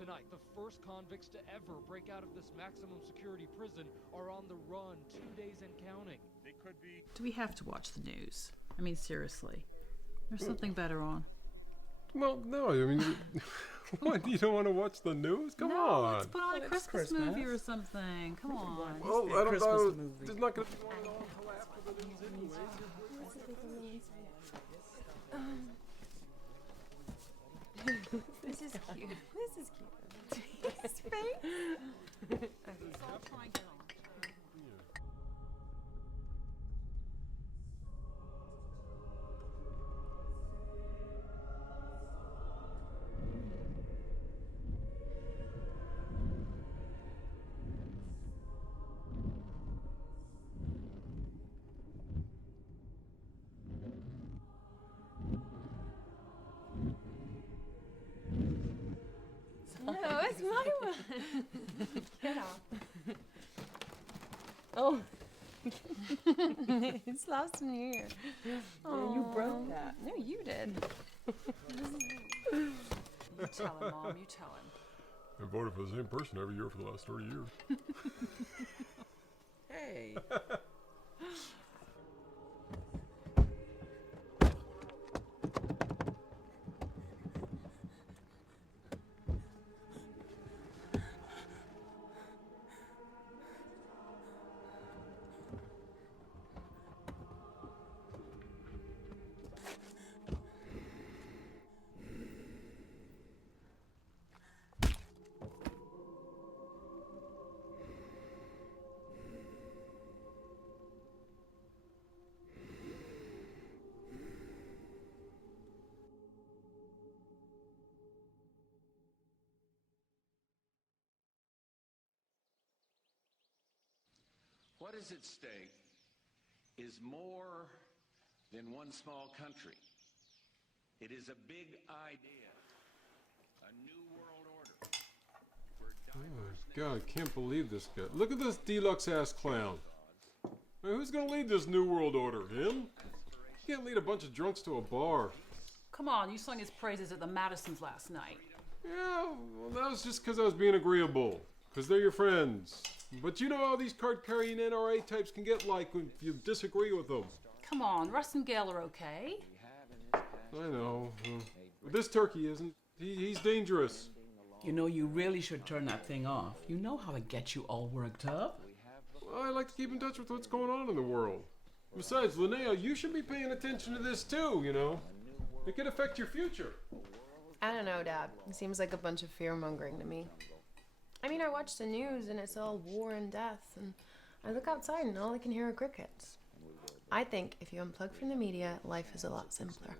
Tonight, the first convicts to ever break out of this maximum security prison are on the run, 2 days and counting. They could be... Do we have to watch the news? I mean, seriously. There's something better on. Well, no, I mean, what, you don't want to watch the news? Come on. Let's put on a Christmas movie or something. Come on. Well, I don't know. There's not going to be one on until after the news anyways. This is cute. This is cute. His face. I'll try and get on. No, it's my one. Get off. Oh. It's lost in here. Oh, you broke that. No, you did. You tell him, Mom. You tell him. I voted for the same person every year for the last 30 years. Hey. What is at stake is more than one small country. It is a big idea, a new world order. Oh, God, I can't believe this guy. Look at this deluxe-ass clown. I mean, who's going to lead this new world order? Him? He can't lead a bunch of drunks to a bar. Come on, you sung his praises at the Madisons last night. Yeah, well, that was just because I was being agreeable. Because they're your friends. But you know how these card-carrying NRA types can get like when you disagree with them. Come on, Russ and Gail are okay. I know. But this turkey isn't. He's dangerous. You know, you really should turn that thing off. You know how it gets you all worked up. Well, I like to keep in touch with what's going on in the world. Besides, Linnea, you should be paying attention to this too, you know. It could affect your future. I don't know, Dad. It seems like a bunch of fear-mongering to me. I mean, I watch the news and it's all war and death, and I look outside and all I can hear are crickets. I think if you unplug from the media, life is a lot simpler.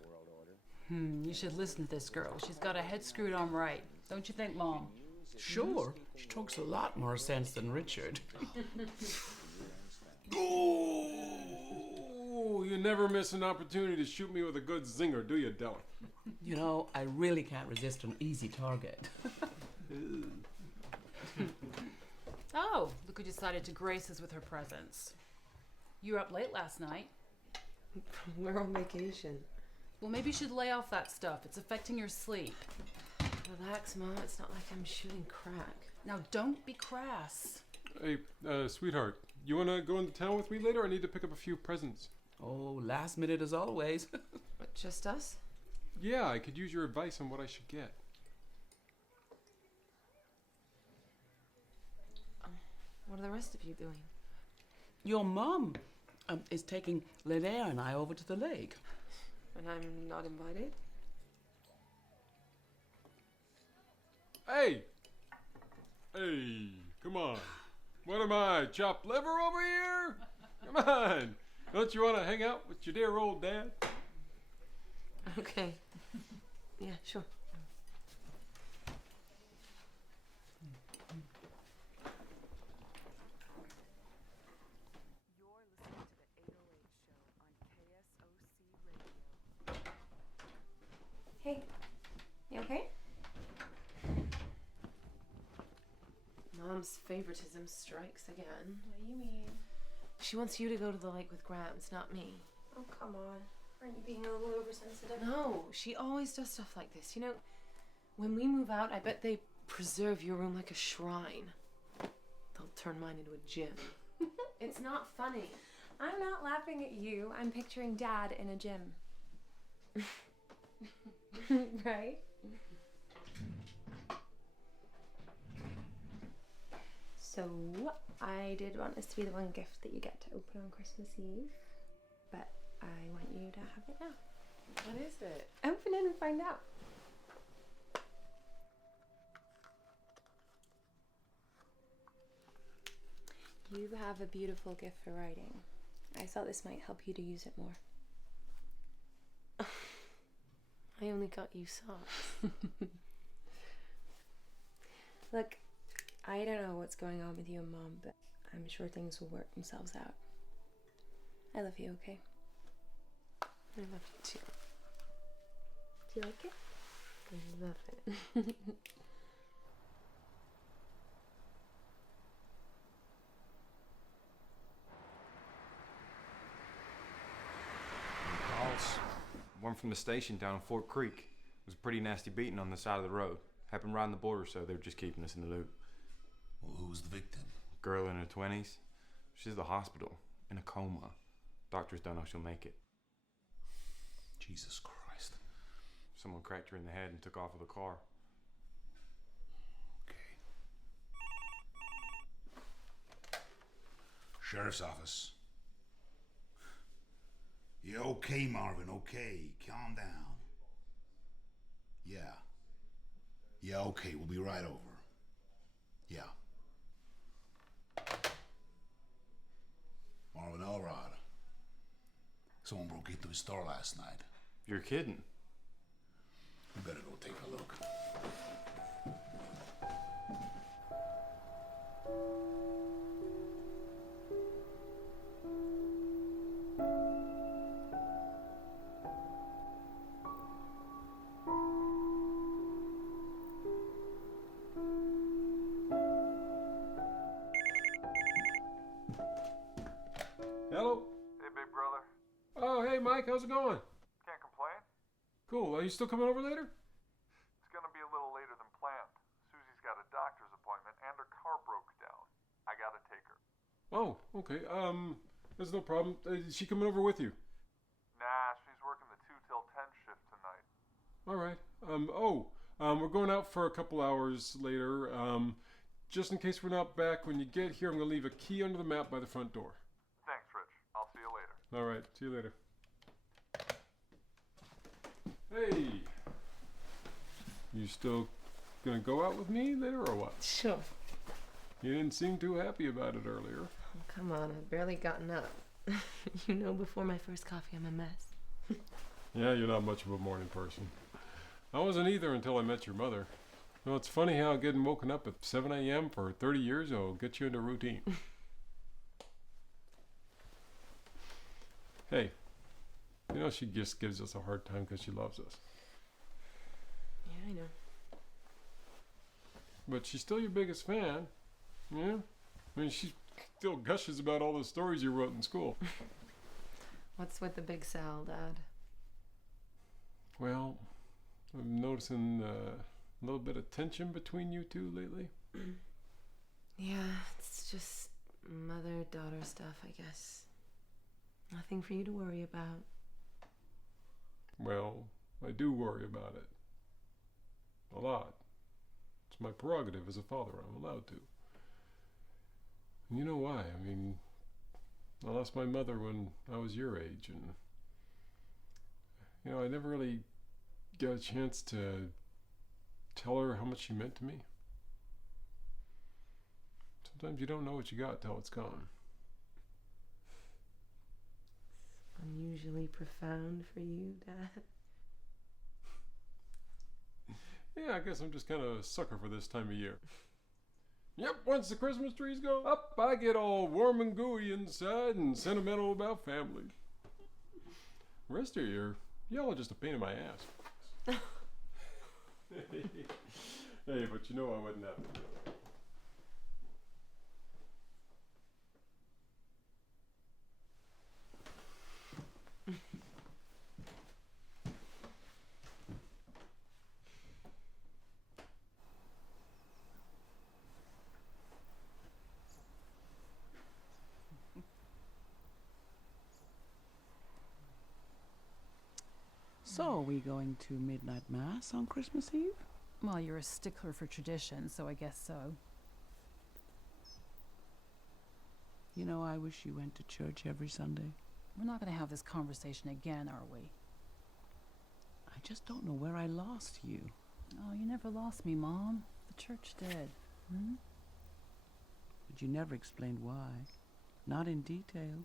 You should listen to this girl. She's got her head screwed on right. Don't you think, Mom? Sure, she talks a lot more sense than Richard. Oh, you never miss an opportunity to shoot me with a good zinger, do you, Della? You know, I really can't resist an easy target. Oh, look who decided to grace us with her presence. You were up late last night. We're on vacation. Well, maybe you should lay off that stuff. It's affecting your sleep. Relax, Mom. It's not like I'm shooting crack. Now, don't be crass. Hey, sweetheart, you want to go into town with me later? I need to pick up a few presents. Oh, last minute as always. What, just us? Yeah, I could use your advice on what I should get. What are the rest of you doing? Your mom is taking Linnea and I over to the lake. And I'm not invited? Hey! Hey, come on. What am I, chopped liver over here? Come on. Don't you want to hang out with your dear old dad? Okay. Yeah, sure. Hey, you okay? Mom's favoritism strikes again. What do you mean? She wants you to go to the lake with Grams, not me. Oh, come on. Aren't you being a little oversensitive? No, she always does stuff like this. You know, when we move out, I bet they preserve your room like a shrine. They'll turn mine into a gym. It's not funny. I'm not laughing at you. I'm picturing Dad in a gym. Right? So, I did want this to be the one gift that you get to open on Christmas Eve, but I want you to have it now. What is it? Open it and find out. You have a beautiful gift for writing. I thought this might help you to use it more. I only got you socks. Look, I don't know what's going on with you and Mom, but I'm sure things will work themselves out. I love you, okay? I love you too. Do you like it? I love it. Calls. One from the station down in Fort Creek. It was a pretty nasty beating on the side of the road. Happened right on the border, so they were just keeping us in the loop. Well, who was the victim? Girl in her 20s. She's at the hospital, in a coma. Doctors don't know she'll make it. Jesus Christ. Someone cracked her in the head and took off with a car. Okay. Sheriff's office. Yeah, okay, Marvin, okay. Calm down. Yeah. Yeah, okay, we'll be right over. Yeah. Marvin Elrod. Someone broke into his store last night. You're kidding. We better go take a look. Hello? Hey, big brother. Oh, hey, Mike, how's it going? Can't complain. Cool. Are you still coming over later? It's gonna be a little later than planned. Susie's got a doctor's appointment and her car broke down. I gotta take her. Oh, okay. There's no problem. Is she coming over with you? Nah, she's working the 2 till 10 shift tonight. All right. We're going out for a couple hours later. Just in case we're not back, when you get here, I'm going to leave a key under the mat by the front door. Thanks, Rich. I'll see you later. All right. See you later. Hey. You still going to go out with me later or what? Sure. You didn't seem too happy about it earlier. Oh, come on, I've barely gotten up. You know, before my first coffee, I'm a mess. Yeah, you're not much of a morning person. I wasn't either until I met your mother. Well, it's funny how getting woken up at 7 a.m. for 30 years will get you into routine. Hey, you know she just gives us a hard time because she loves us. Yeah, I know. But she's still your biggest fan. Yeah? I mean, she still gushes about all the stories you wrote in school. What's with the big Sal, Dad? Well, I'm noticing a little bit of tension between you two lately. Yeah, it's just mother-daughter stuff, I guess. Nothing for you to worry about. Well, I do worry about it. A lot. It's my prerogative as a father. I'm allowed to. And you know why? I mean, I lost my mother when I was your age, and you know, I never really got a chance to tell her how much she meant to me. Sometimes you don't know what you got till it's gone. Unusually profound for you, Dad. Yeah, I guess I'm just kind of a sucker for this time of year. Yep, once the Christmas trees go up, I get all warm and gooey inside and sentimental about family. The rest of you, y'all are just a pain in my ass. Hey, but you know I wouldn't have to do it. So, are we going to midnight mass on Christmas Eve? Well, you're a stickler for tradition, so I guess so. You know, I wish you went to church every Sunday. We're not going to have this conversation again, are we? I just don't know where I lost you. Oh, you never lost me, Mom. The church did. Hmm? But you never explained why. Not in detail.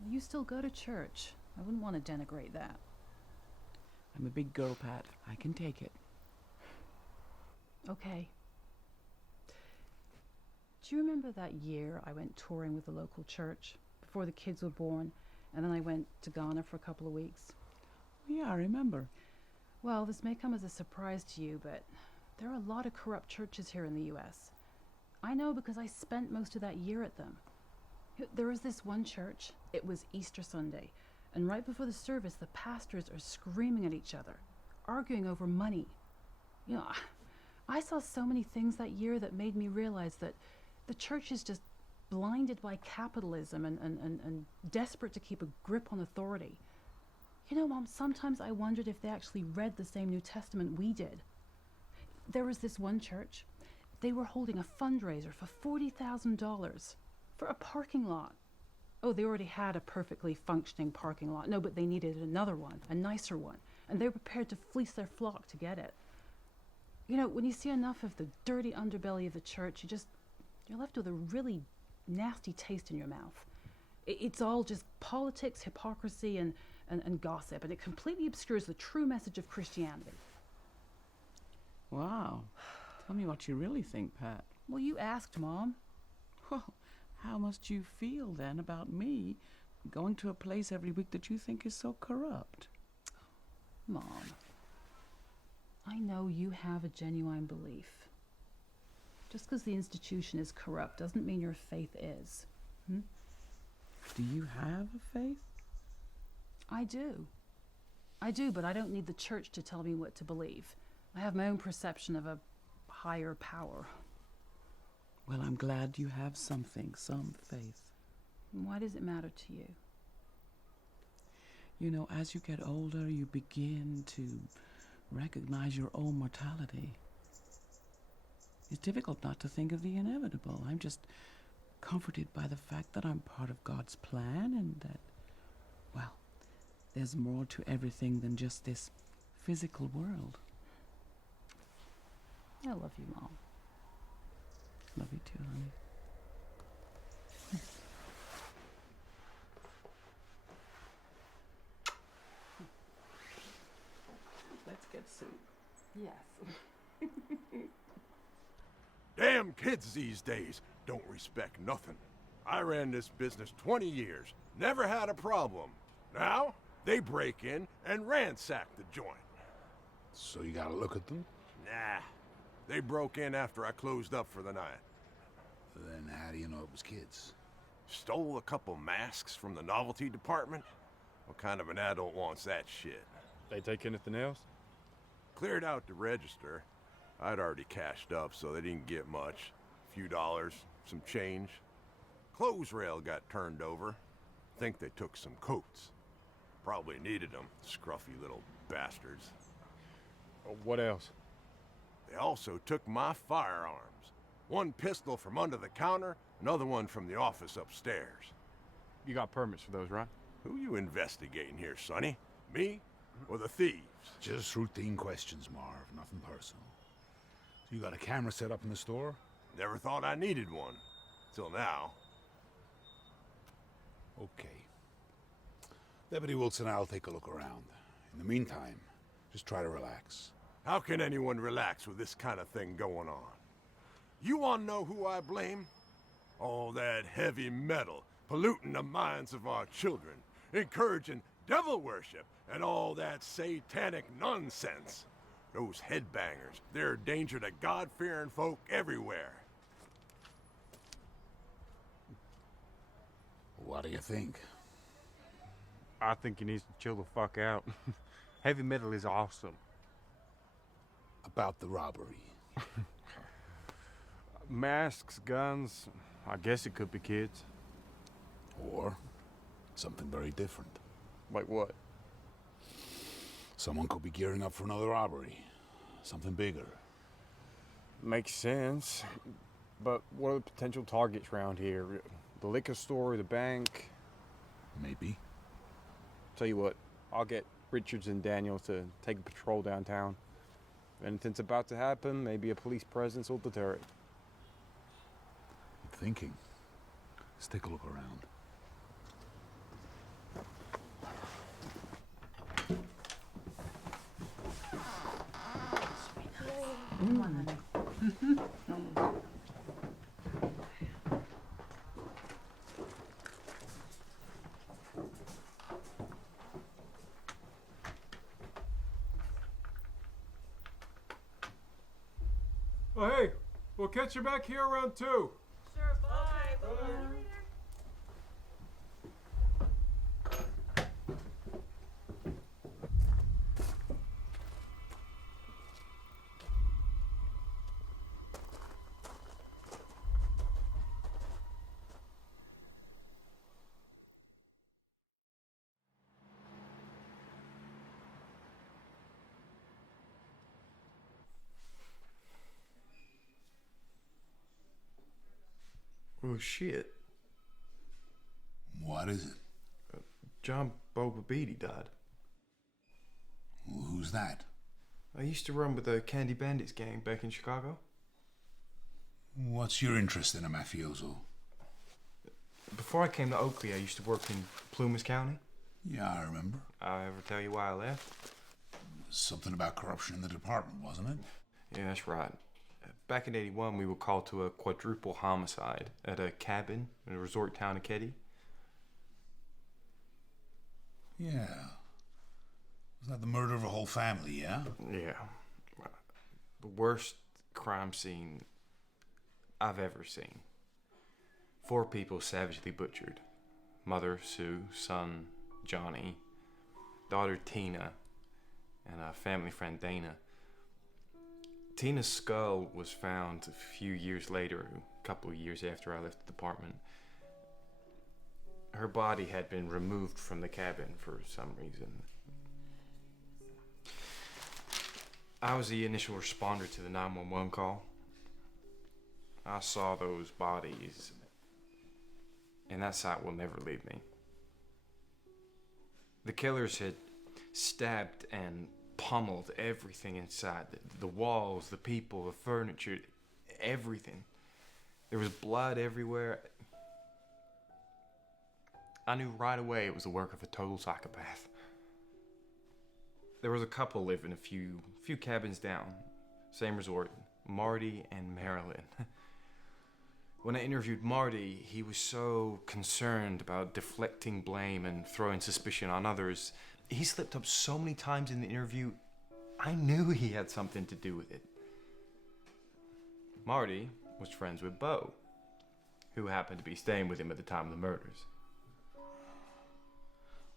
Well, you still go to church. I wouldn't want to denigrate that. I'm a big girl, Pat. I can take it. Okay. Do you remember that year I went touring with the local church before the kids were born, and then I went to Ghana for a couple of weeks? Yeah, I remember. Well, this may come as a surprise to you, but there are a lot of corrupt churches here in the U.S. I know because I spent most of that year at them. There was this one church. It was Easter Sunday, and right before the service, the pastors are screaming at each other, arguing over money. You know, I saw so many things that year that made me realize that the church is just blinded by capitalism and desperate to keep a grip on authority. You know, Mom, sometimes I wondered if they actually read the same New Testament we did. There was this one church. They were holding a fundraiser for $40,000 for a parking lot. Oh, they already had a perfectly functioning parking lot. No, but they needed another one, a nicer one. And they were prepared to fleece their flock to get it. You know, when you see enough of the dirty underbelly of the church, you're left with a really nasty taste in your mouth. It's all just politics, hypocrisy, and gossip, and it completely obscures the true message of Christianity. Wow. Tell me what you really think, Pat. Well, you asked, Mom. Well, how must you feel then about me going to a place every week that you think is so corrupt? Mom, I know you have a genuine belief. Just because the institution is corrupt doesn't mean your faith is. Hmm? Do you have a faith? I do. I do, but I don't need the church to tell me what to believe. I have my own perception of a higher power. Well, I'm glad you have something, some faith. Why does it matter to you? You know, as you get older, you begin to recognize your own mortality. It's difficult not to think of the inevitable. I'm just comforted by the fact that I'm part of God's plan and that, well, there's more to everything than just this physical world. I love you, Mom. Love you too, honey. Let's get soup. Yes. Damn kids these days don't respect nothing. I ran this business 20 years, never had a problem. Now, they break in and ransack the joint. So you gotta look at them? Nah, they broke in after I closed up for the night. Then how do you know it was kids? Stole a couple masks from the novelty department? What kind of an adult wants that shit? They take anything else? Cleared out the register. I'd already cashed up, so they didn't get much. A few dollars, some change. Clothes rail got turned over. Think they took some coats. Probably needed them, scruffy little bastards. What else? They also took my firearms. One pistol from under the counter, another one from the office upstairs. You got permits for those, right? Who you investigating here, Sonny? Me or the thieves? Just routine questions, Marv. Nothing personal. So you got a camera set up in the store? Never thought I needed one. Till now. Okay. Deputy Wilson and I'll take a look around. In the meantime, just try to relax. How can anyone relax with this kind of thing going on? You want to know who I blame? All that heavy metal polluting the minds of our children, encouraging devil worship, and all that satanic nonsense. Those headbangers, they're a danger to God-fearing folk everywhere. What do you think? I think he needs to chill the fuck out. Heavy metal is awesome. About the robbery. Masks, guns, I guess it could be kids. Or something very different. Like what? Someone could be gearing up for another robbery. Something bigger. Makes sense. But what are the potential targets around here? The liquor store, the bank? Maybe. Tell you what, I'll get Richards and Daniels to take a patrol downtown. If anything's about to happen, maybe a police presence will deter it. I'm thinking. Let's take a look around. Come on, honey. Oh, hey, we'll catch you back here around 2. Sure, bye. Oh, shit. What is it? John Bobabidi died. Well, who's that? I used to run with the Candy Bandits gang back in Chicago. What's your interest in a mafioso? Before I came to Oakley, I used to work in Plumas County. Yeah, I remember. I ever tell you why I left? Something about corruption in the department, wasn't it? Yeah, that's right. Back in '81, we were called to a quadruple homicide at a cabin in a resort town of Keddy. Yeah. Was that the murder of a whole family, yeah? Yeah. The worst crime scene I've ever seen. 4 people savagely butchered. Mother, Sue, son, Johnny, daughter, Tina, and a family friend, Dana. Tina's skull was found a few years later, a couple of years after I left the department. Her body had been removed from the cabin for some reason. I was the initial responder to the 911 call. I saw those bodies, and that sight will never leave me. The killers had stabbed and pummeled everything inside. The walls, the people, the furniture, everything. There was blood everywhere. I knew right away it was the work of a total psychopath. There was a couple living a few cabins down. Same resort, Marty and Marilyn. When I interviewed Marty, he was so concerned about deflecting blame and throwing suspicion on others. He slipped up so many times in the interview, I knew he had something to do with it. Marty was friends with Bo, who happened to be staying with him at the time of the murders.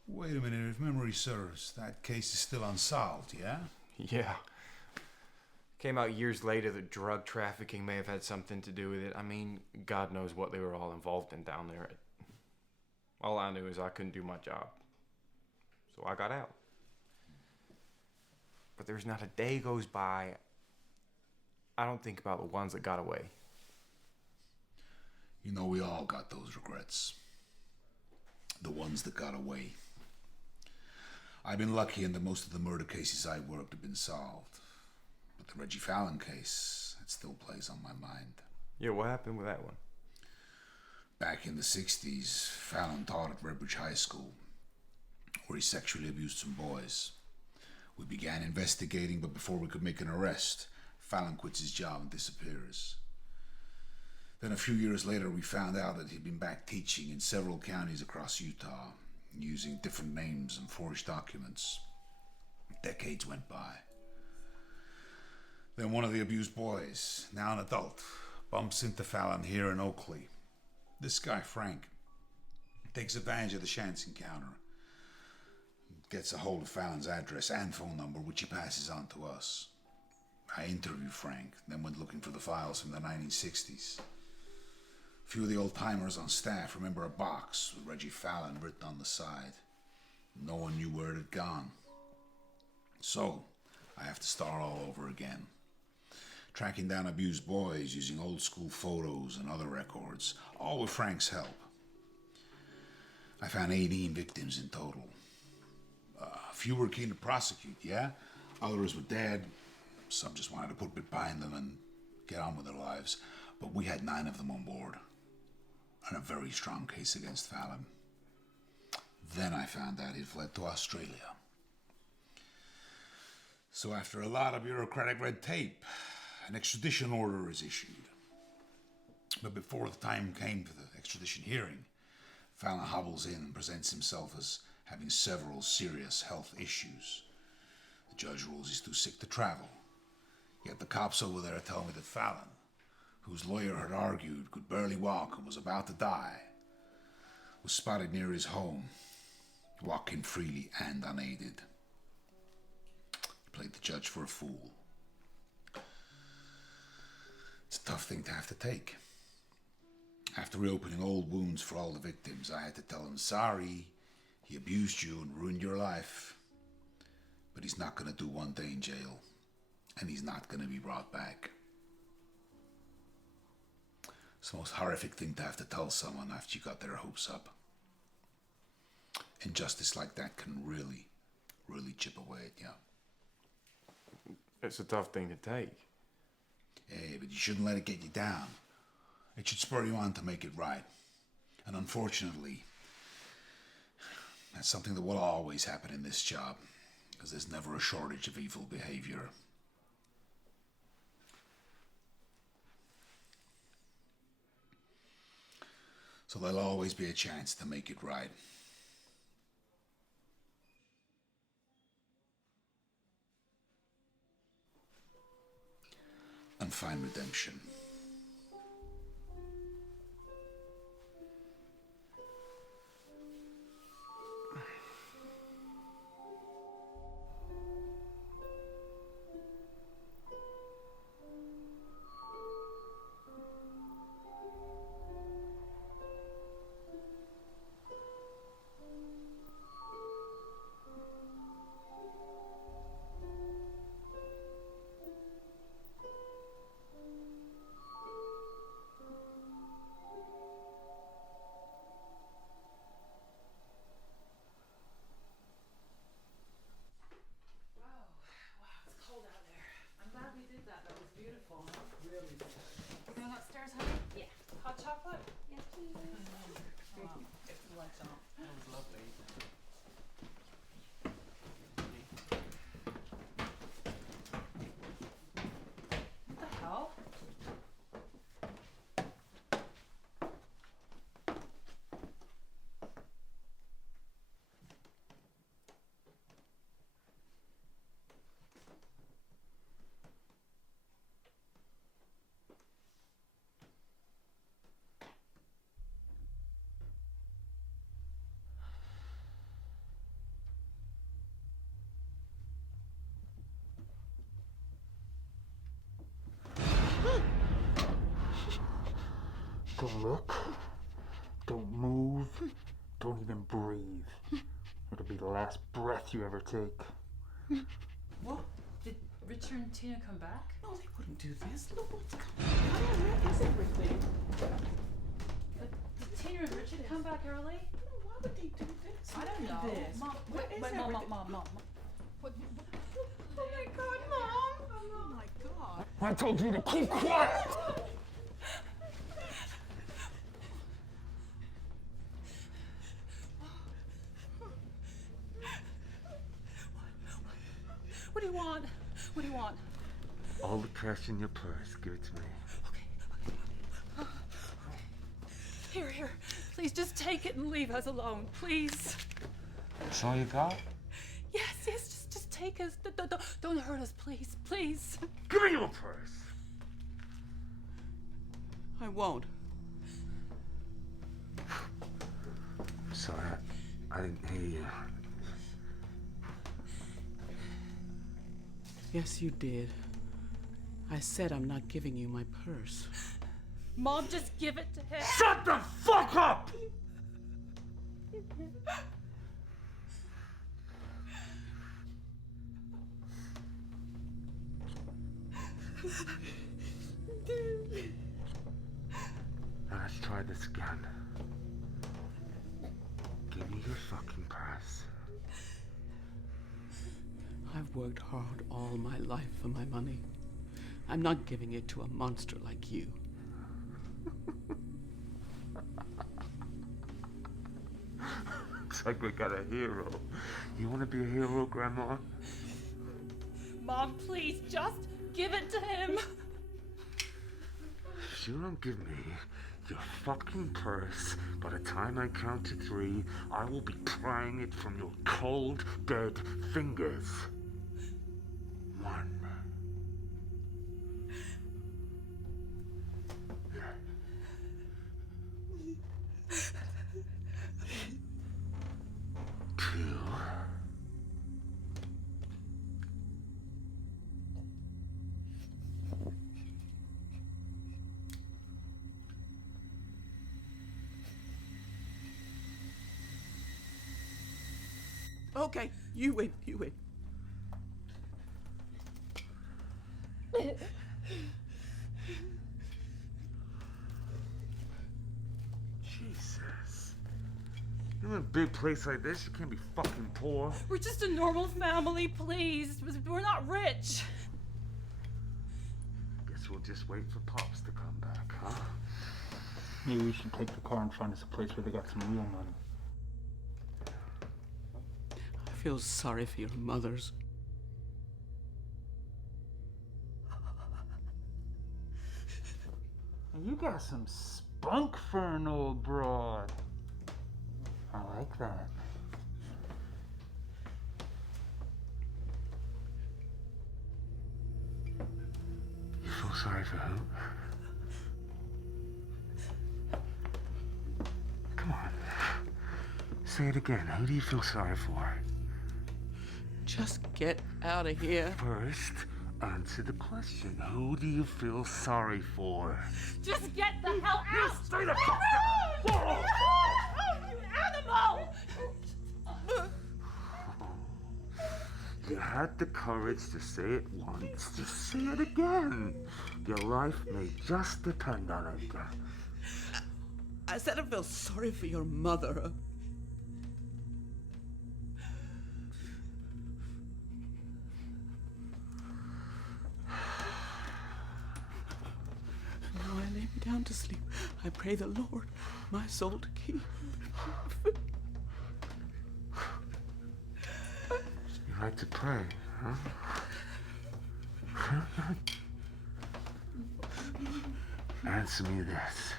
Wait a minute, if memory serves, that case is still unsolved, yeah? Yeah. Came out years later that drug trafficking may have had something to do with it. I mean, God knows what they were all involved in down there. All I knew is I couldn't do my job. So I got out. But there's not a day goes by I don't think about the ones that got away. You know, we all got those regrets. The ones that got away. I've been lucky in that most of the murder cases I worked have been solved. But the Reggie Fallon case, it still plays on my mind. Yeah, what happened with that one? Back in the 60s, Fallon taught at Redbridge High School, where he sexually abused some boys. We began investigating, but before we could make an arrest, Fallon quits his job and disappears. Then a few years later, we found out that he'd been back teaching in several counties across Utah, using different names and forged documents. Decades went by. Then one of the abused boys, now an adult, bumps into Fallon here in Oakley. This guy, Frank, takes advantage of the chance encounter, gets a hold of Fallon's address and phone number, which he passes on to us. I interviewed Frank, then went looking for the files from the 1960s. A few of the old-timers on staff remember a box with Reggie Fallon written on the side. No one knew where it had gone. So, I have to start all over again. Tracking down abused boys using old school photos and other records, all with Frank's help. I found 18 victims in total. A few were keen to prosecute, yeah? Others were dead. Some just wanted to put a bit behind them and get on with their lives. But we had 9 of them on board. And a very strong case against Fallon. Then I found out he'd fled to Australia. So after a lot of bureaucratic red tape, an extradition order is issued. But before the time came for the extradition hearing, Fallon hobbles in and presents himself as having several serious health issues. The judge rules he's too sick to travel. Yet the cops over there tell me that Fallon, whose lawyer had argued could barely walk and was about to die, was spotted near his home, walking freely and unaided. He played the judge for a fool. It's a tough thing to have to take. After reopening old wounds for all the victims, I had to tell him, sorry, he abused you and ruined your life, but he's not going to do 1 day in jail, and he's not going to be brought back. It's the most horrific thing to have to tell someone after you got their hopes up. Injustice like that can really, really chip away at you. It's a tough thing to take. Hey, but you shouldn't let it get you down. It should spur you on to make it right. And unfortunately, that's something that will always happen in this job, because there's never a shortage of evil behavior. So there'll always be a chance to make it right. And find redemption. Don't look, don't move, don't even breathe. It'll be the last breath you ever take. What? Did Richard and Tina come back? No, they wouldn't do this. Look what's coming. Where is everything? Did Tina and Richard come back early? Why would they do this? I don't know. This. Mom, Where is Mom. What? Oh my God, Mom! Oh my God. I told you to keep quiet! What do you want? What do you want? All the cash in your purse, give it to me. Here. Please just take it and leave us alone, please. That's all you got? Yes, just take us. Don't hurt us, please. Give me your purse! I won't. Sorry, I didn't hear you. Yes, you did. I said I'm not giving you my purse. Mom, just give it to him. Shut the fuck up! Now let's try this again. Give me your fucking purse. I've worked hard all my life for my money. I'm not giving it to a monster like you. Looks like we got a hero. You want to be a hero, Grandma? Mom, please, just give it to him. If you don't give me your fucking purse, by the time I count to 3, I will be prying it from your cold, dead fingers. 1. 2. Okay, you win, you win. Jesus. You're in a big place like this, you can't be fucking poor. We're just a normal family, please. We're not rich. Guess we'll just wait for Pops to come back, huh? Maybe we should take the car and find us a place where they got some real money. I feel sorry for your mothers. You got some spunk for an old broad. I like that. You feel sorry for who? Come on. Say it again. Who do you feel sorry for? Just get out of here. First, answer the question. Who do you feel sorry for? Just get the hell out! Stay the fuck down! You animal! You had the courage to say it once. Just say it again. Your life may just depend on it. I said I feel sorry for your mother. Now I lay me down to sleep. I pray the Lord my soul to keep. You like to pray, huh? Answer me this.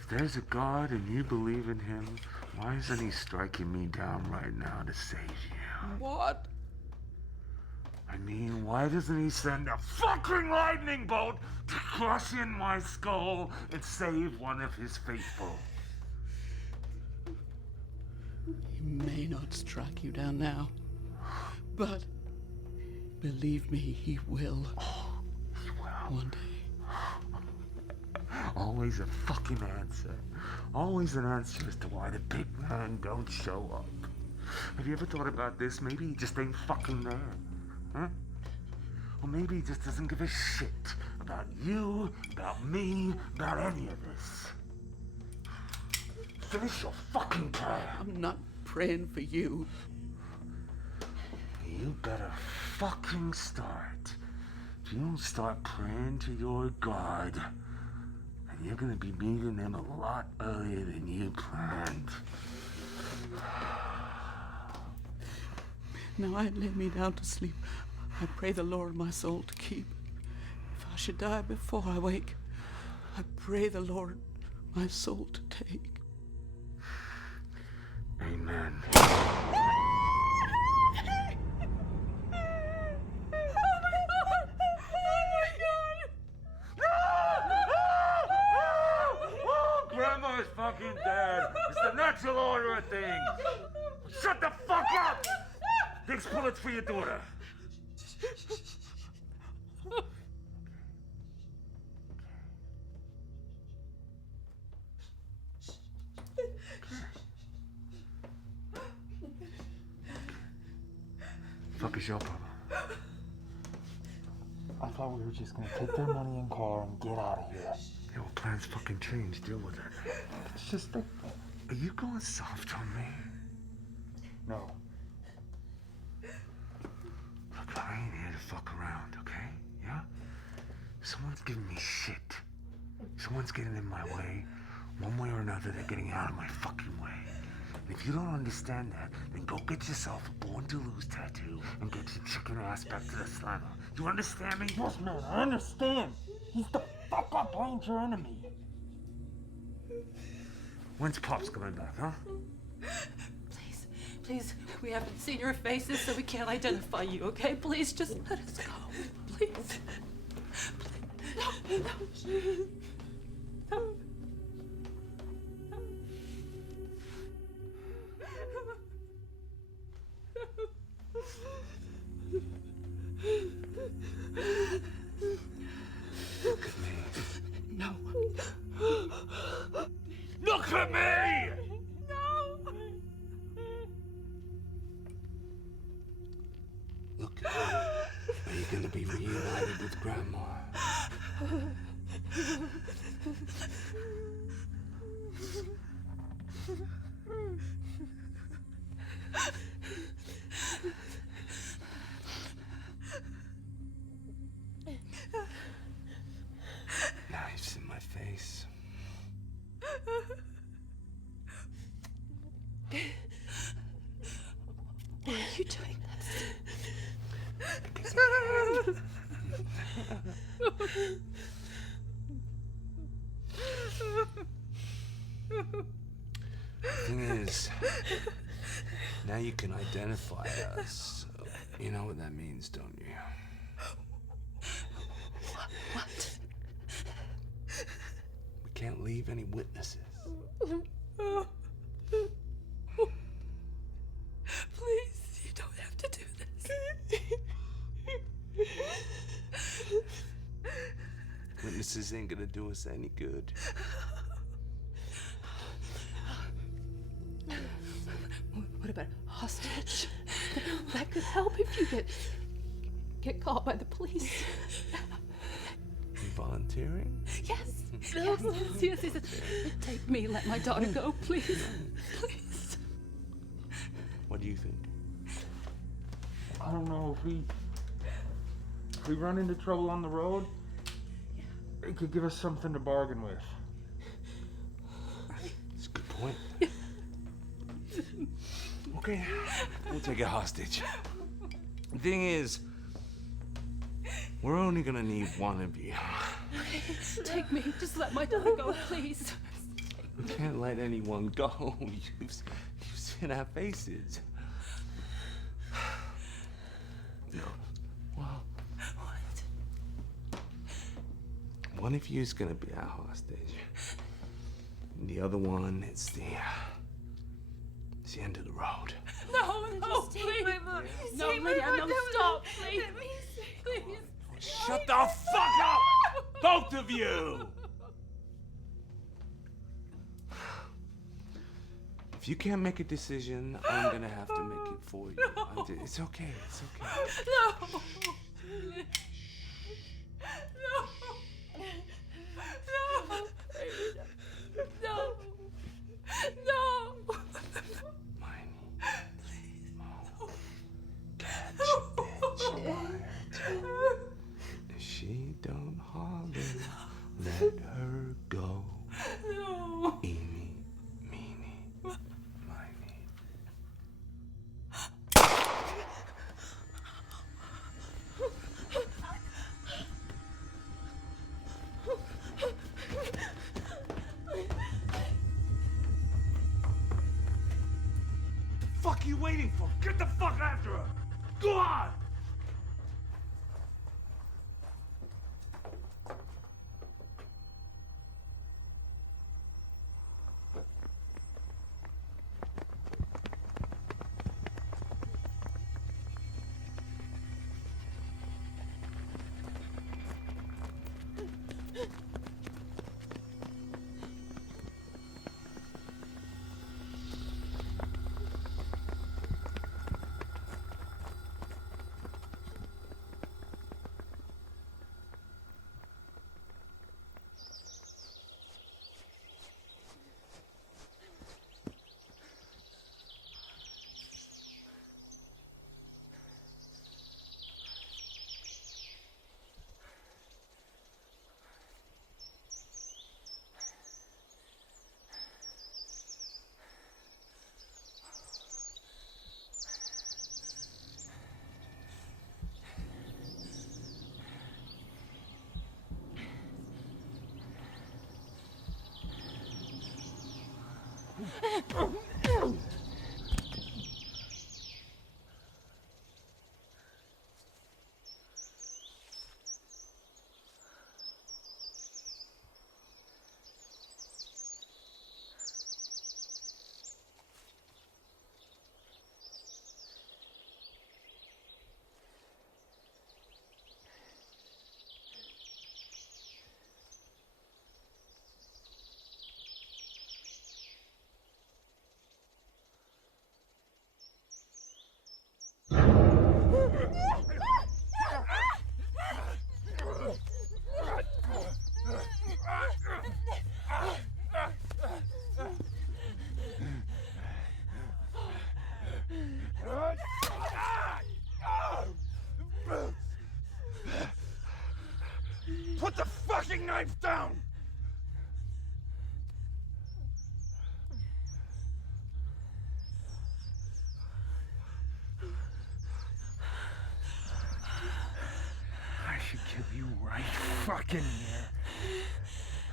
If there's a God and you believe in him, why isn't he striking me down right now to save you? What? I mean, why doesn't he send a fucking lightning bolt to crush in my skull and save one of his faithful? He may not strike you down now, but believe me, he will. Oh, he will. One day. Always a fucking answer. Always an answer as to why the big man don't show up. Have you ever thought about this? Maybe he just ain't fucking there. Huh? Or maybe he just doesn't give a shit about you, about me, about any of this. Finish your fucking prayer. I'm not praying for you. You better fucking start. If you don't start praying to your God, then you're gonna be meeting him a lot earlier than you planned. Now I lay me down to sleep. I pray the Lord my soul to keep. If I should die before I wake, I pray the Lord my soul to take. Amen. Grandma's fucking dead. It's the natural order of things. Shut the fuck up! Takes bullets for your daughter. Fuck is your problem? I'm thought we were just gonna take their money and car and get out of here. Yeah, well, plans fucking change. Deal with it. It's just that... Are you going soft on me? No. Look, I ain't here to fuck around, okay? Yeah? Someone's giving me shit. Someone's getting in my way. One way or another, they're getting out of my fucking way. And if you don't understand that, then go get yourself a Born to Lose tattoo and get your chicken ass back to the slammer. You understand me? Yes, man, I understand. He's the fuck up blamed your enemy. When's Pops coming back, huh? Please, please, we haven't seen your faces, so we can't identify you, okay? Please, just let us go. Please. Please. No. No. Look at me. No. Look at me! No. Look at me. Are you gonna be reunited with Grandma? Knives in my face. Why are you doing this? Because I can. The thing is, now you can identify us. You know what that means, don't you? What? We can't leave any witnesses. Please, you don't have to do this. Witnesses ain't gonna do us any good. What about a hostage? That could help if you get caught by the police. You volunteering? Yes. Yes. Take me. Let my daughter go, please. Please. What do you think? I don't know if we run into trouble on the road, it could give us something to bargain with. That's a good point. Okay, we'll take a hostage. The thing is, we're only gonna need one of you. Take me. Just let my daughter go, please. We can't let anyone go. You've seen our faces. No. Well, one of you is gonna be our hostage. And the other one, it's the end of the road. No, please. No, Lydia, no, stop, please. Please. Shut the fuck up! Both of you! If you can't make a decision, I'm gonna have to make it for you. No. It's okay, it's okay. No. No. No. If she don't holler, let her go. No. Eeny, meeny, miny. What the fuck are you waiting for? Get the fuck after her! Go on! Put the fucking knife down! I should kill you right fucking here.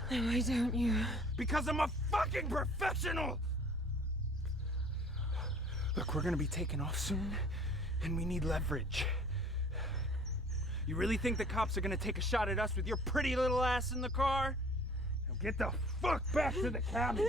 Why don't you? Because I'm a fucking professional! Look, we're gonna be taking off soon, and we need leverage. You really think the cops are gonna take a shot at us with your pretty little ass in the car? Now get the fuck back to the cabin!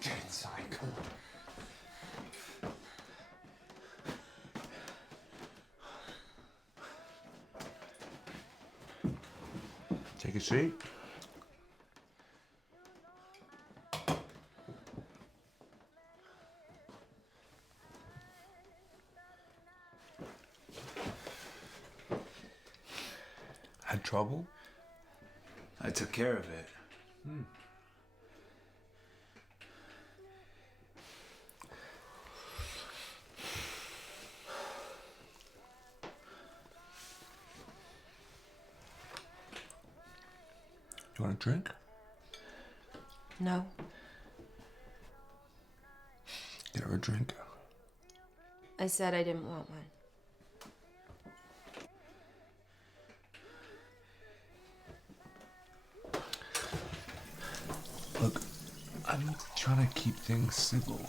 Get inside, come on. Take a seat. Had trouble? I took care of it. You want a drink? No. Get her a drink. I said I didn't want one. Look, I'm trying to keep things civil.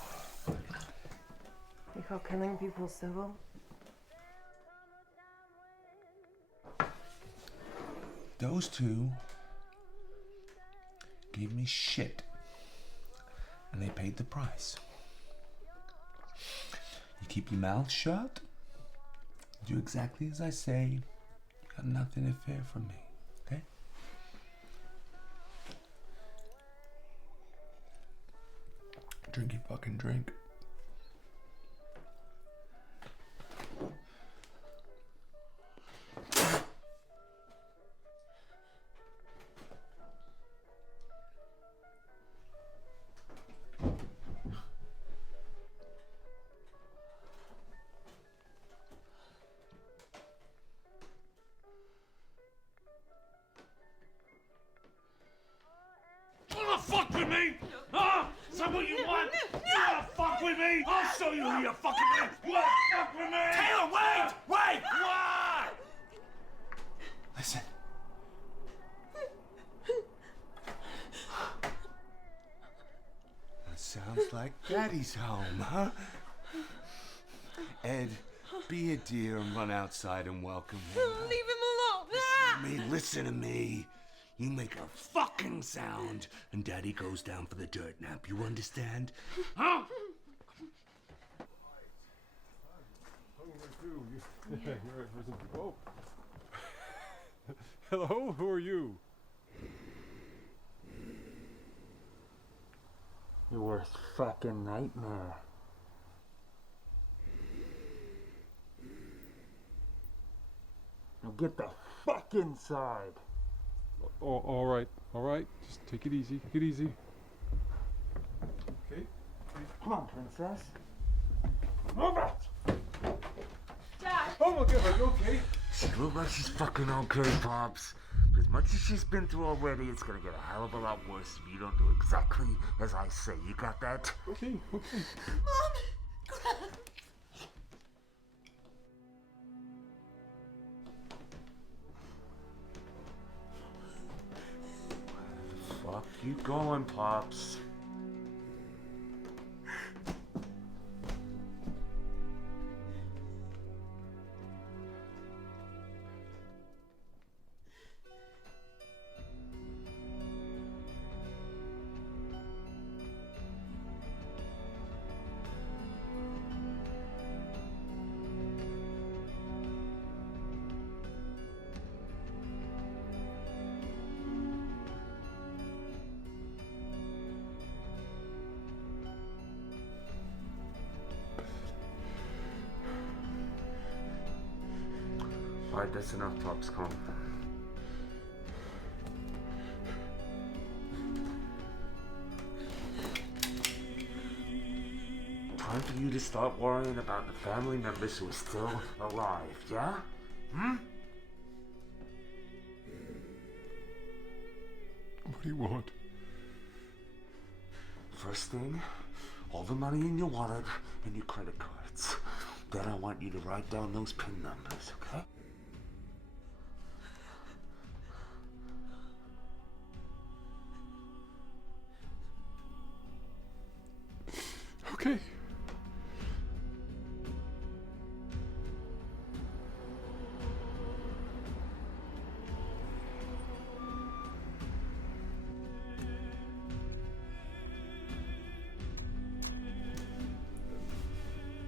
You call killing people civil? Those two gave me shit, and they paid the price. You keep your mouth shut, do exactly as I say, you got nothing to fear from me, okay? Drink your fucking drink. Wanna fuck with me? Huh? Is that what you want? You wanna fuck with me? I'll show you who you're fucking with. You wanna fuck with me? Taylor, wait! Wait! What? Listen. That sounds like Daddy's home, huh? Ed, be a dear and run outside and welcome him. Leave him alone! Listen to me. You make a fucking sound, and Daddy goes down for the dirt nap. You understand? Huh? Oh. Hello, who are you? Your worst fucking nightmare. Now get the fuck inside. Oh, all right. Just take it easy. Take it easy. Okay. Come on, princess. Move it! Dad. Oh my God, are you okay? She looks like she's fucking okay, Pops. But as much as she's been through already, it's gonna get a hell of a lot worse if you don't do exactly as I say. You got that? Okay. Mom! Fuck you going, Pops. Alright, that's enough, Pops. Calm. Time for you to start worrying about the family members who are still alive, yeah? What do you want? First thing, all the money in your wallet and your credit cards. Then I want you to write down those PIN numbers, okay? Okay.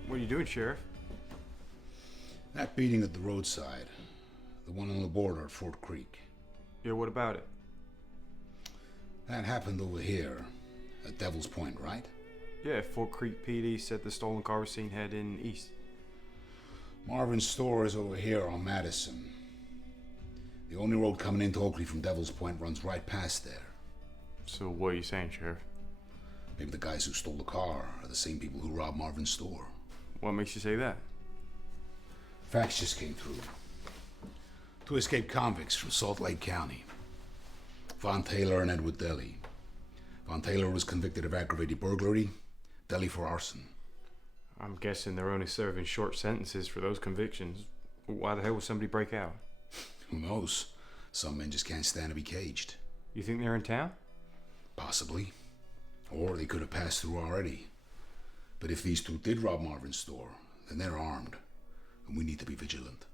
What are you doing, Sheriff? That beating at the roadside, the one on the border at Fort Creek. Yeah, what about it? That happened over here, at Devil's Point, right? Yeah, Fort Creek PD said the stolen car was seen heading east. Marvin's store is over here on Madison. The only road coming into Oakley from Devil's Point runs right past there. So what are you saying, Sheriff? Maybe the guys who stole the car are the same people who robbed Marvin's store. What makes you say that? Facts just came through. 2 escaped convicts from Salt Lake County. Von Taylor and Edward Deli. Von Taylor was convicted of aggravated burglary, Deli for arson. I'm guessing they're only serving short sentences for those convictions. Why the hell would somebody break out? Who knows? Some men just can't stand to be caged. You think they're in town? Possibly. Or they could have passed through already. But if these two did rob Marvin's store, then they're armed, and we need to be vigilant.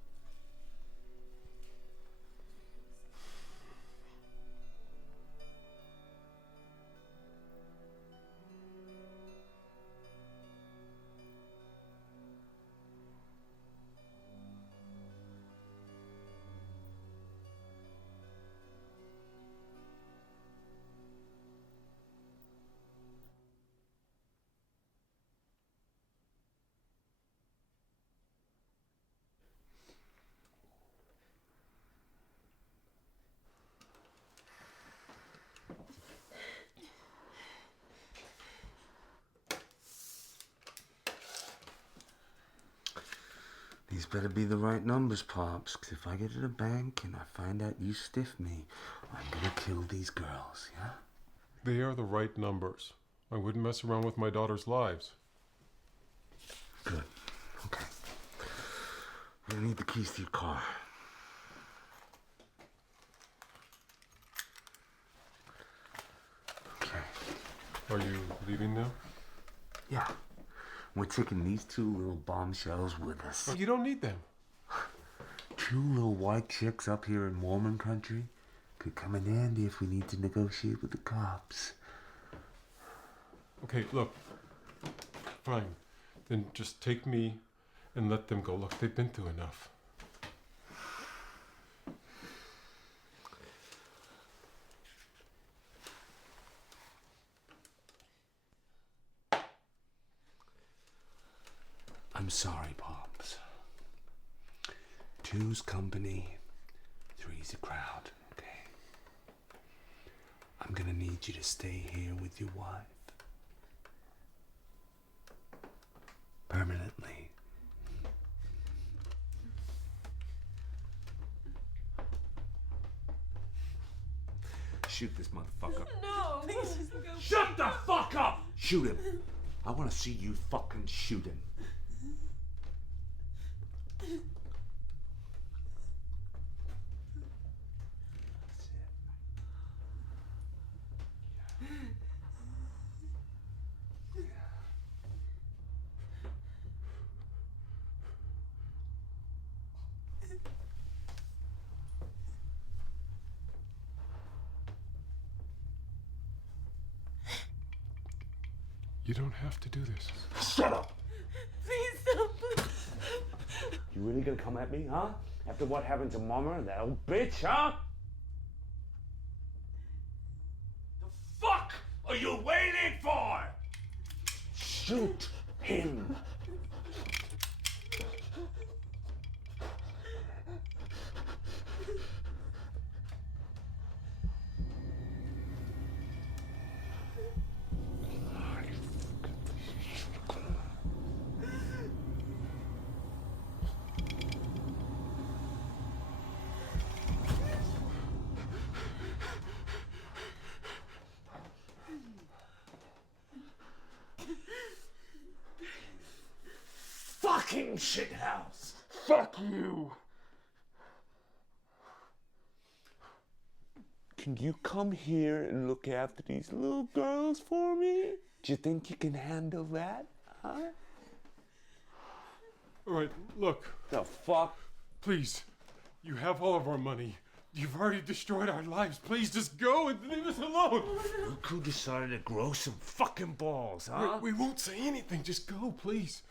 These better be the right numbers, Pops, because if I get to the bank and I find out you stiff me, I'm gonna kill these girls, yeah? They are the right numbers. I wouldn't mess around with my daughter's lives. Good. Okay. I'm gonna need the keys to your car. Okay. Are you leaving now? Yeah. We're taking these 2 little bombshells with us. You don't need them. 2 little white chicks up here in Mormon country could come in handy if we need to negotiate with the cops. Okay, look. Fine. Then just take me and let them go. Look, they've been through enough. I'm sorry, Pops. 2's company, 3's a crowd, okay? I'm gonna need you to stay here with your wife. Permanently. shoot this motherfucker. No. Please just go. Shut the fuck up! Shoot him. I want to see you fucking shoot him. You don't have to do this. Shut up! Please don't. You really gonna come at me, huh? After what happened to Mama and that old bitch, huh? The fuck are you waiting for? Shoot him. Fucking shithouse! Fuck you! Can you come here and look after these little girls for me? Do you think you can handle that, huh? All right, look. The fuck? Please, you have all of our money. You've already destroyed our lives. Please just go and leave us alone. Look who decided to grow some fucking balls, huh? We won't say anything. Just go, please.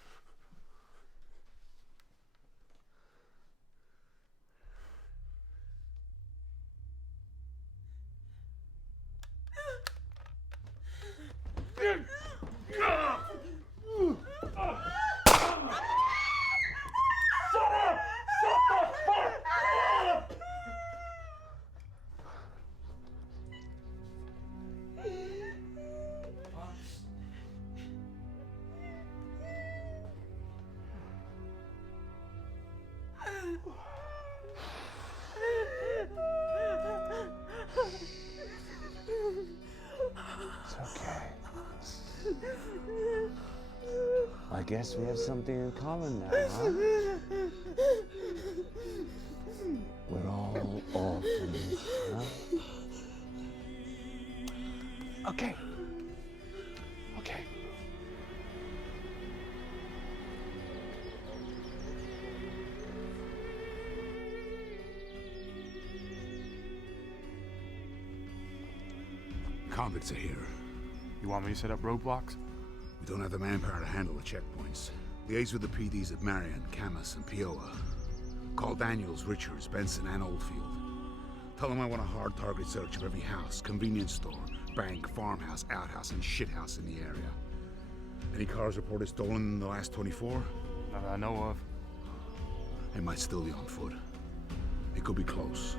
It's okay. I guess we have something in common now, huh? We're all orphans, huh? Okay. Okay. Convicts are here. You want me to set up roadblocks? We don't have the manpower to handle the checkpoints. Liaise with the PDs at Marion, Camas, and Piola. Call Daniels, Richards, Benson, and Oldfield. Tell them I want a hard target search of every house, convenience store, bank, farmhouse, outhouse, and shithouse in the area. Any cars reported stolen in the last 24? Not that I know of. They might still be on foot. It could be close.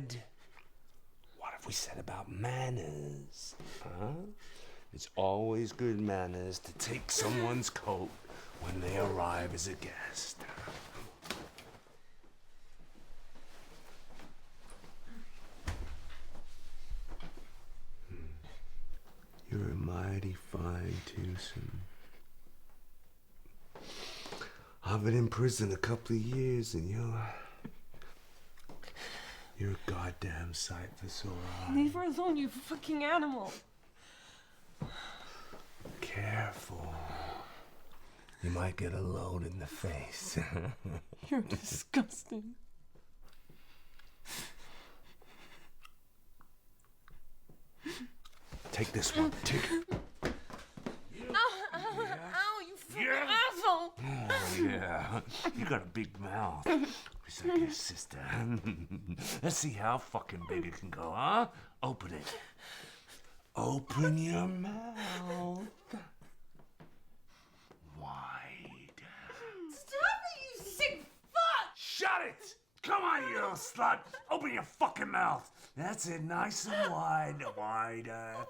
said? What have we said about manners? Huh? It's always good manners to take someone's coat when they arrive as a guest. You're a mighty fine twosome. I've been in prison a couple of years, and you're a goddamn sight for sore eyes. Leave her alone, you fucking animal. Careful. You might get a load in the face. You're disgusting. Take this one. Take it. Ow, you fucking asshole. Oh, yeah. You got a big mouth. It's like your sister. Let's see how fucking big it can go, huh? Open it. Open your mouth. Wide. Stop it, you sick fuck! Shut it! Come on, you little slut! Open your fucking mouth. That's it, nice and wide. Wider.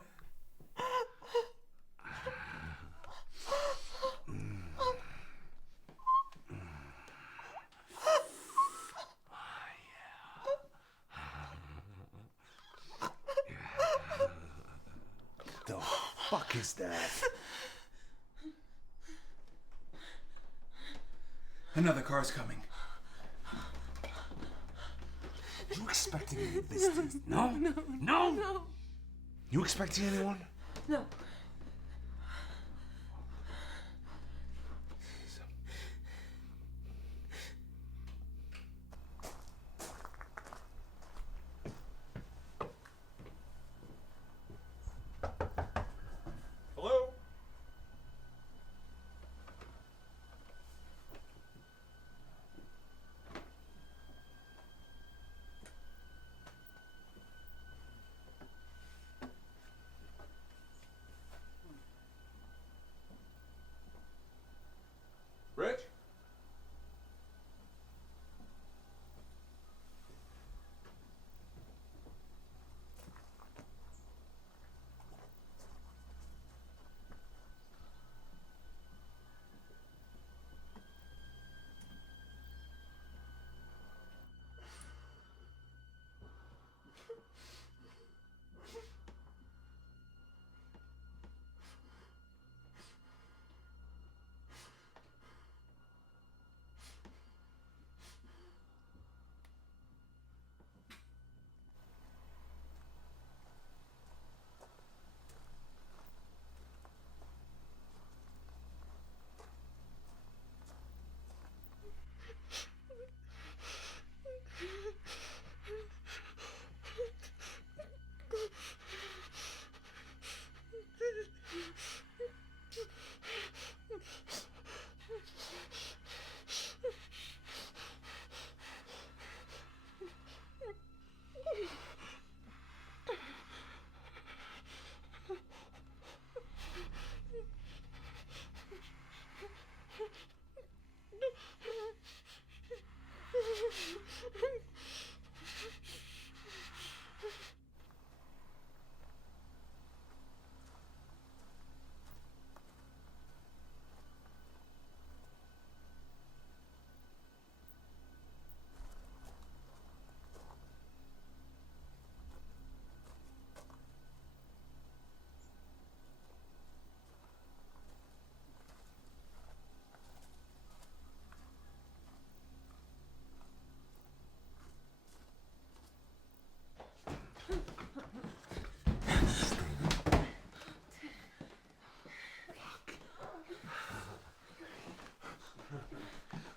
The fuck is that? Another car's coming. You expecting any of this? No? No? You expecting anyone? No. Hello? Rich?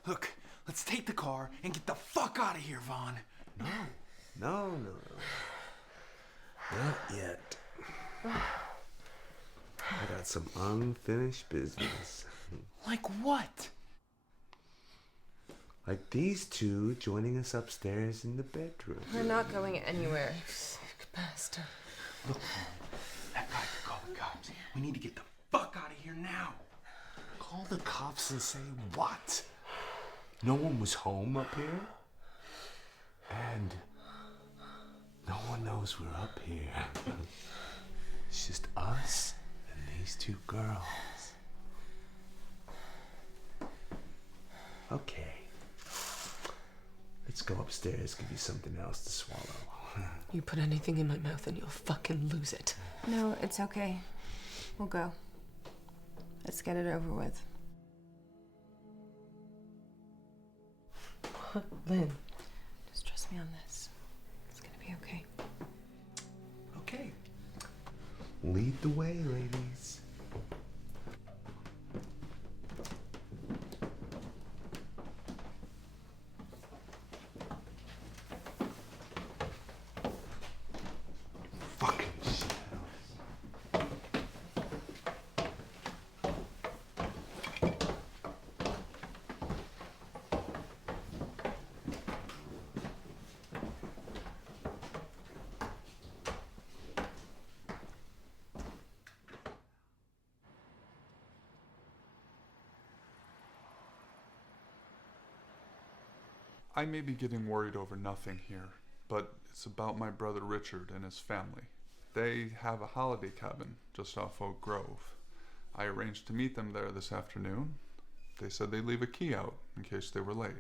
Look, let's take the car and get the fuck out of here, Vaughn. No. Not yet. I got some unfinished business. Like what? Like these two joining us upstairs in the bedroom. We're not going anywhere. Sick bastard. Look, that guy could call the cops. We need to get the fuck out of here now. Call the cops and say what? No one was home up here? And No one knows we're up here. It's just us and these two girls. Okay. Let's go upstairs, give you something else to swallow. You put anything in my mouth and you'll fucking lose it. No, it's okay. We'll go. Let's get it over with. Lynn. Just trust me on this. It's gonna be okay. Okay. Lead the way, ladies. Fucking shit. I may be getting worried over nothing here, but it's about my brother Richard and his family. They have a holiday cabin just off Oak Grove. I arranged to meet them there this afternoon. They said they'd leave a key out in case they were late.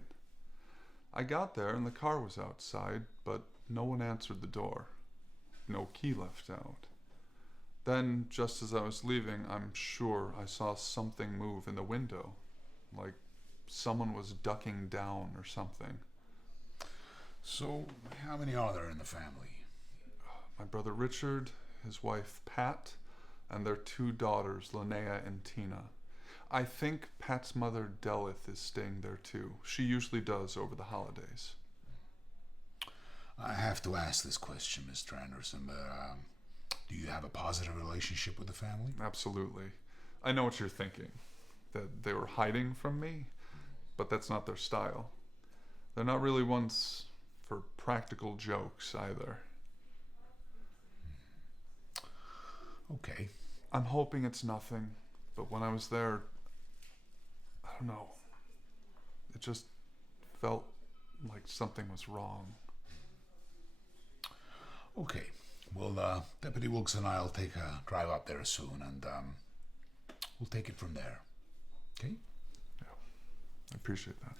I got there and the car was outside, but no one answered the door. No key left out. Then, just as I was leaving, I'm sure I saw something move in the window, like someone was ducking down or something. So, how many are there in the family? My brother Richard, his wife Pat, and their two daughters, Linnea and Tina. I think Pat's mother, Delith, is staying there too. She usually does over the holidays. I have to ask this question, Mr. Anderson, but do you have a positive relationship with the family? Absolutely. I know what you're thinking, that they were hiding from me, but that's not their style. They're not really ones for practical jokes either. Okay. I'm hoping it's nothing, but when I was there, I don't know. It just felt like something was wrong. Okay. Well, Deputy Wilkes and I'll take a drive up there soon, and we'll take it from there. Okay? Yeah. I appreciate that.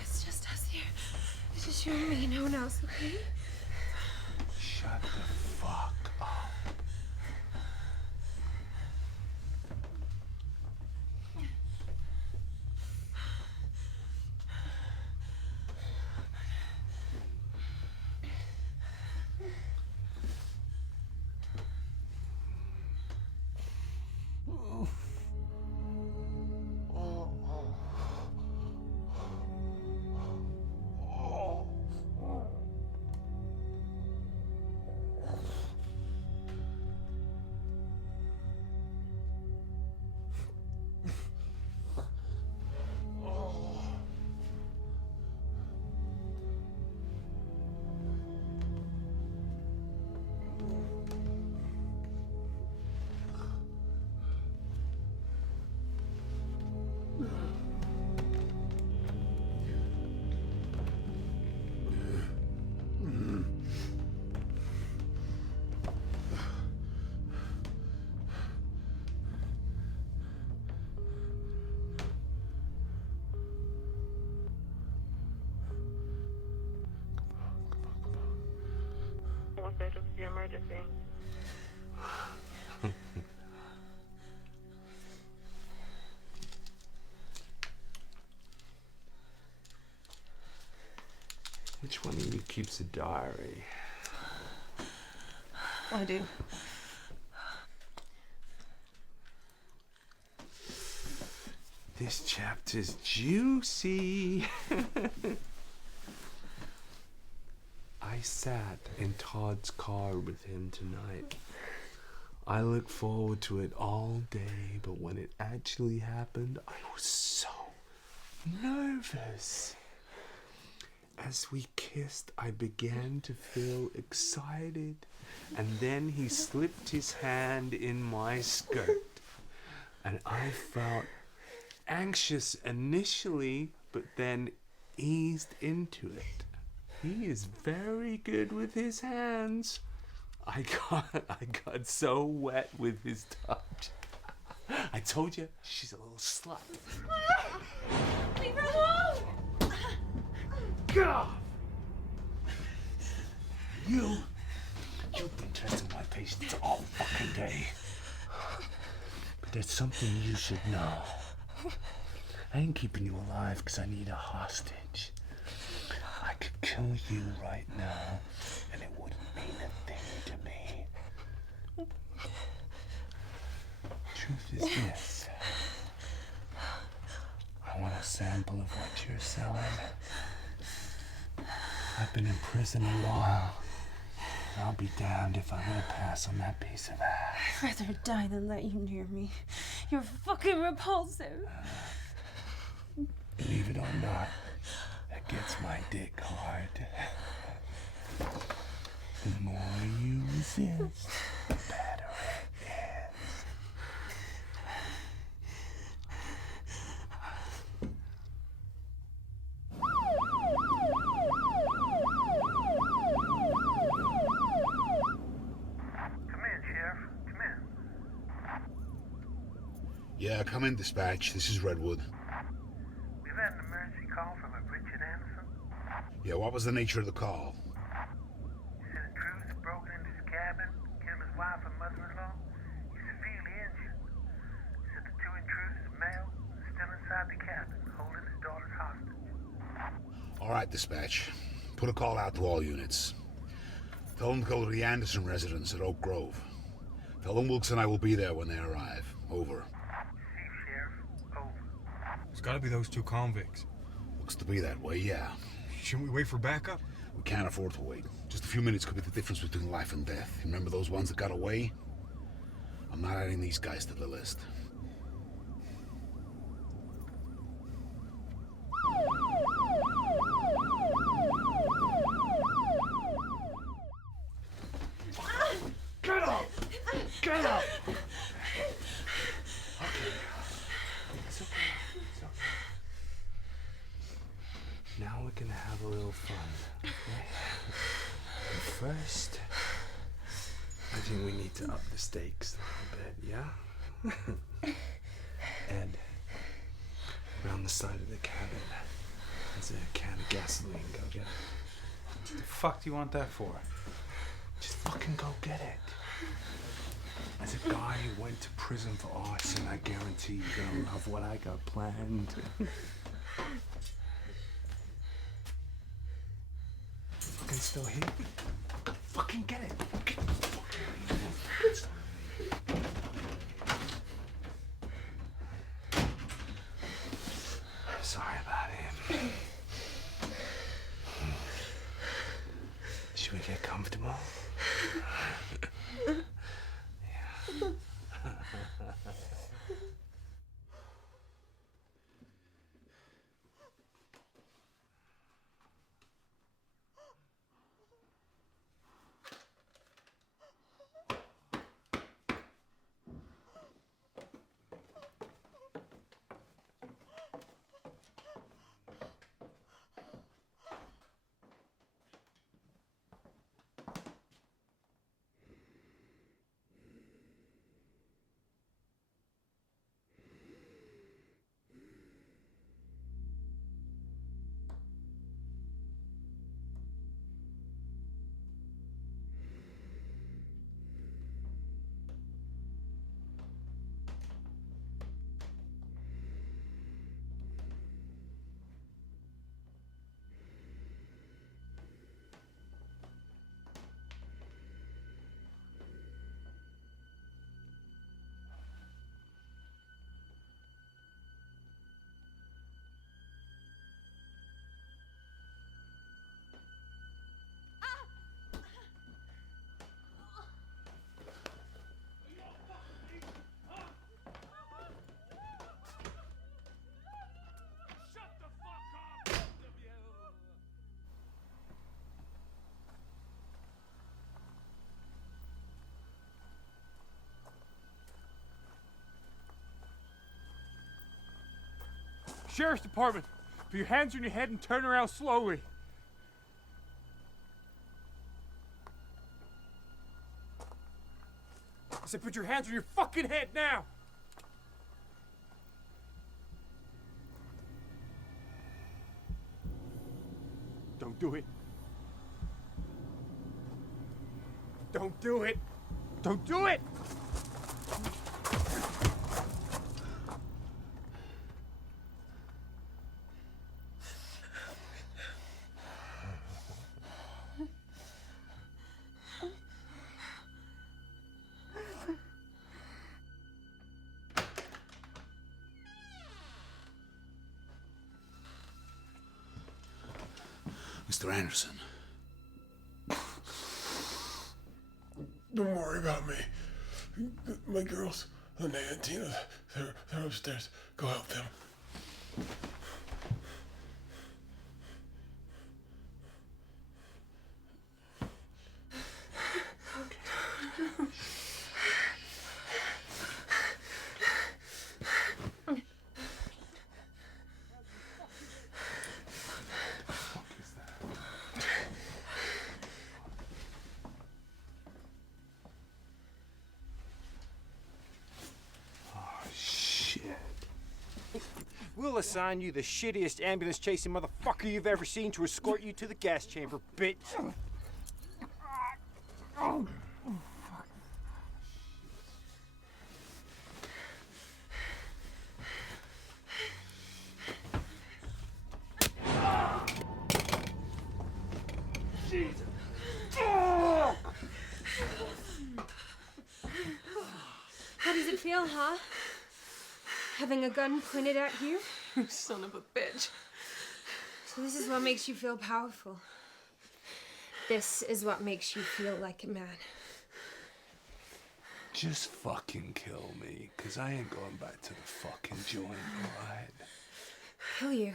It's just us here. It's just you and me, no one else, okay? Shut the fuck up. The emergency. Which one of you keeps a diary? I do. This chapter's juicy. I sat in Todd's car with him tonight. I look forward to it all day, but when it actually happened, I was so nervous. As we kissed, I began to feel excited, and then he slipped his hand in my skirt, and I felt anxious initially, but then eased into it. He is very good with his hands. I got so wet with his touch. I told you, she's a little slut. Leave her alone! Get off! You've been testing my patience all fucking day. But there's something you should know. I ain't keeping you alive because I need a hostage. I could kill you right now, and it wouldn't mean a thing to me. Truth is this. I want a sample of what you're selling. I've been in prison a while. And I'll be damned if I'm gonna pass on that piece of ass. I'd rather die than let you near me. You're fucking repulsive. Believe it or not, that gets my dick hard. The more you resist, the better it is. Come in, Sheriff. Come in. Yeah, come in, dispatch. This is Redwood. We've had an emergency call from a Richard Anderson. Yeah, what was the nature of the call? He said intruders had broken into his cabin, killed his wife and mother-in-law. He's severely injured. He said the two intruders are male and still inside the cabin, holding his daughter's hostage. All right, dispatch. Put a call out to all units. Tell them to go to the Anderson residence at Oak Grove. Tell them Wilkes and I will be there when they arrive. Over. Chief Sheriff, over. It's gotta be those two convicts. Looks to be that way, yeah. Shouldn't we wait for backup? We can't afford to wait. Just a few minutes could be the difference between life and death. Remember those ones that got away? I'm not adding these guys to the list. Get up! Get up! Okay. It's okay. It's okay. Now we're gonna have a little fun. Okay? But first, I think we need to up the stakes a little bit, yeah? Ed, around the side of the cabin, there's a can of gasoline. Go get it. What the fuck do you want that for? Just fucking go get it. As a guy who went to prison for arson, I guarantee you're gonna love what I got planned. Fucking still here? Fucking get it. Sorry about him. Should we get comfortable? Sheriff's Department, put your hands on your head and turn around slowly. I said put your hands on your fucking head now! Don't do it. Don't do it! Don't do it! Mr. Anderson. Don't worry about me. My girls, Linnea and Tina, they're upstairs. Go help them. We'll assign you the shittiest ambulance-chasing motherfucker you've ever seen to escort you to the gas chamber, bitch. Jesus. How does it feel, huh? Having a gun pointed at you? You son of a bitch. So this is what makes you feel powerful. This is what makes you feel like a man. Just fucking kill me, 'cause I ain't going back to the fucking joint, alright? Kill you?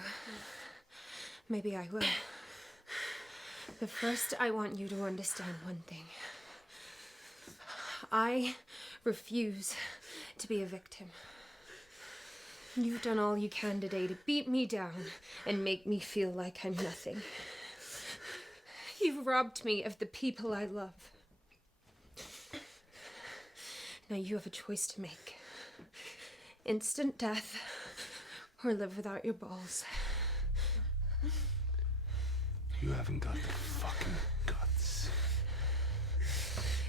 Maybe I will. But first, I want you to understand one thing. I refuse to be a victim. You've done all you can today to beat me down and make me feel like I'm nothing. You've robbed me of the people I love. Now you have a choice to make. Instant death or live without your balls. You haven't got the fucking guts.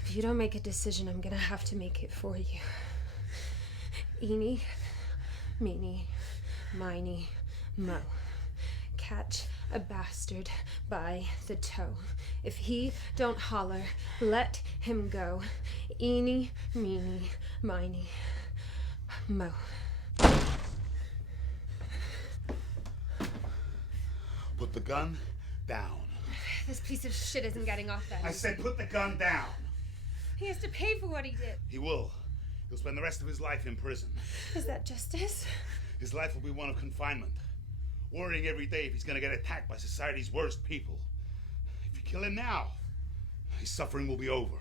If you don't make a decision, I'm gonna have to make it for you. Eeny, meeny, miny, mo. Catch a bastard by the toe. If he don't holler, let him go. Eeny, meeny, miny, mo. Put the gun down. This piece of shit isn't getting off that I easy. said put the gun down. He has to pay for what he did. He will. He'll spend the rest of his life in prison. Is that justice? His life will be one of confinement, worrying every day if he's gonna get attacked by society's worst people. If you kill him now, his suffering will be over,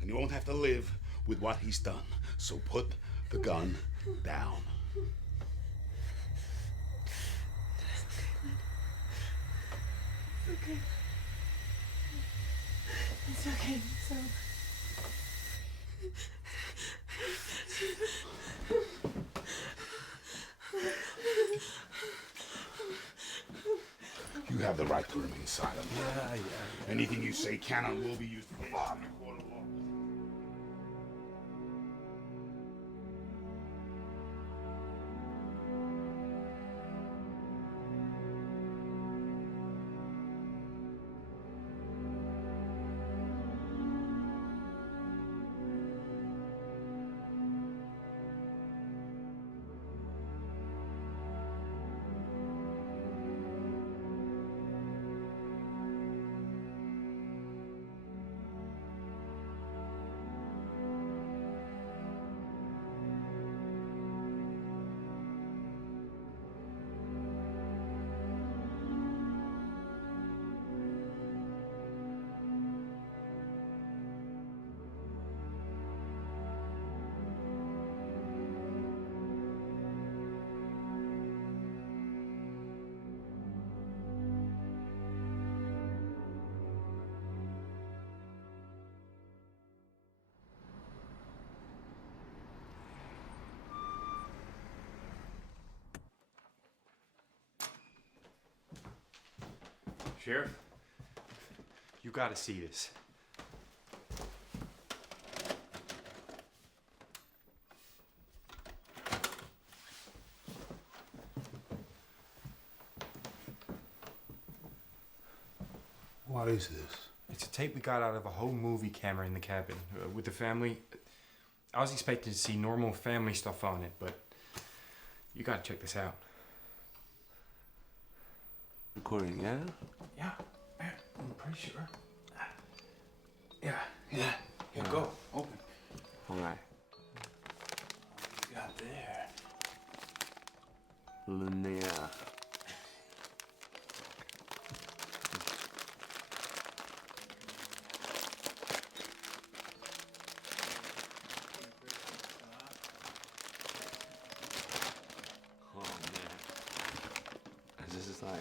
and he won't have to live with what he's done. So put the gun down. Okay. It's okay. So. You have the right to remain silent. Yeah. Anything you say can and will be used against you in a court of law. Sheriff, you gotta see this. What is this? It's a tape we got out of a home movie camera in the cabin with the family. I was expecting to see normal family stuff on it, but you gotta check this out. Recording, yeah? Yeah, I'm pretty sure. Yeah. Yeah, Go. Open. All right. What you got there? Linnea. Oh man. This is like.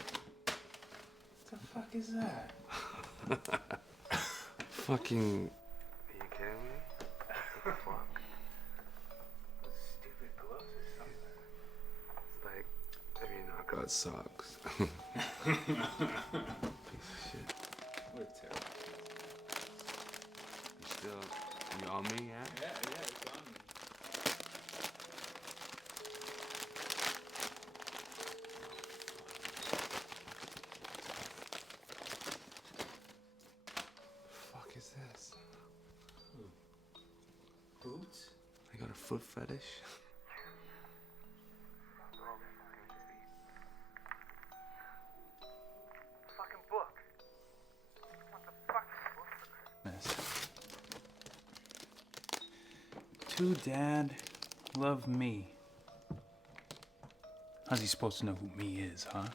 What the fuck is that? Fucking. Are you kidding me? Fuck. Stupid gloves or something. It's like every knockout sucks. Piece of shit. We're terrible. You on me, yeah? Yeah, it's on me. Fuck is this? Boots? I got a foot fetish. Fucking book. What the fuck is this book? To Dad, love me. How's he supposed to know who me is, huh?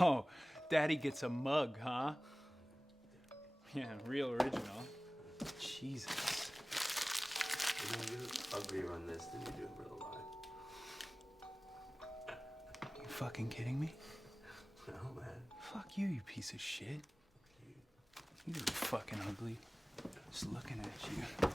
Oh, Daddy gets a mug, huh? Yeah, real original. Jesus. You know, you look uglier on this than you do in real life. You fucking kidding me? No, man. Fuck you, you piece of shit. You look fucking ugly. Just looking at you.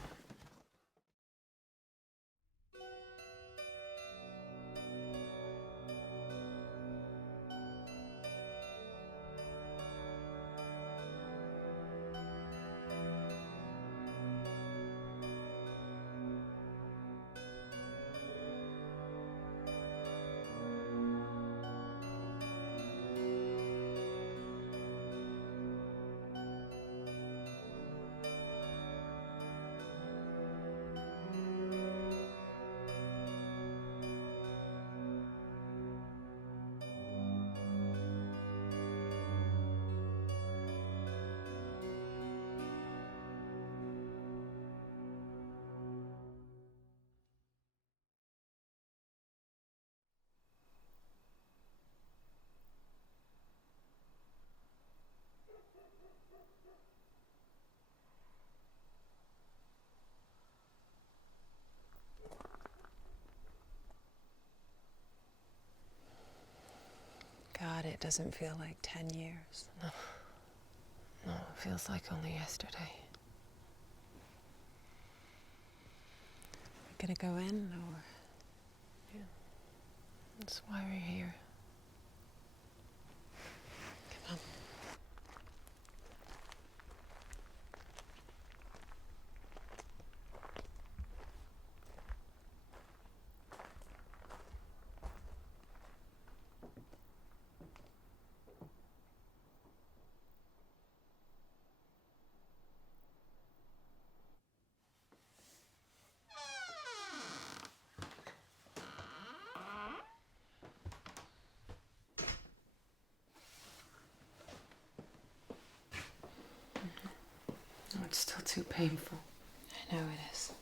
God, it doesn't feel like 10 years. No, it feels like only yesterday. Gonna go in, or... Yeah. That's why we're here. Come on. Oh, it's still too painful. I know it is.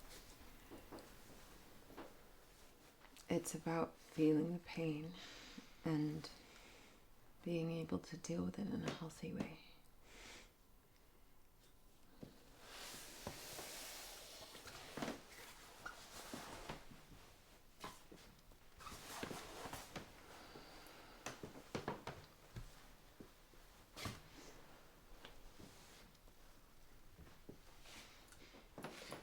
It's about feeling the pain and being able to deal with it in a healthy way.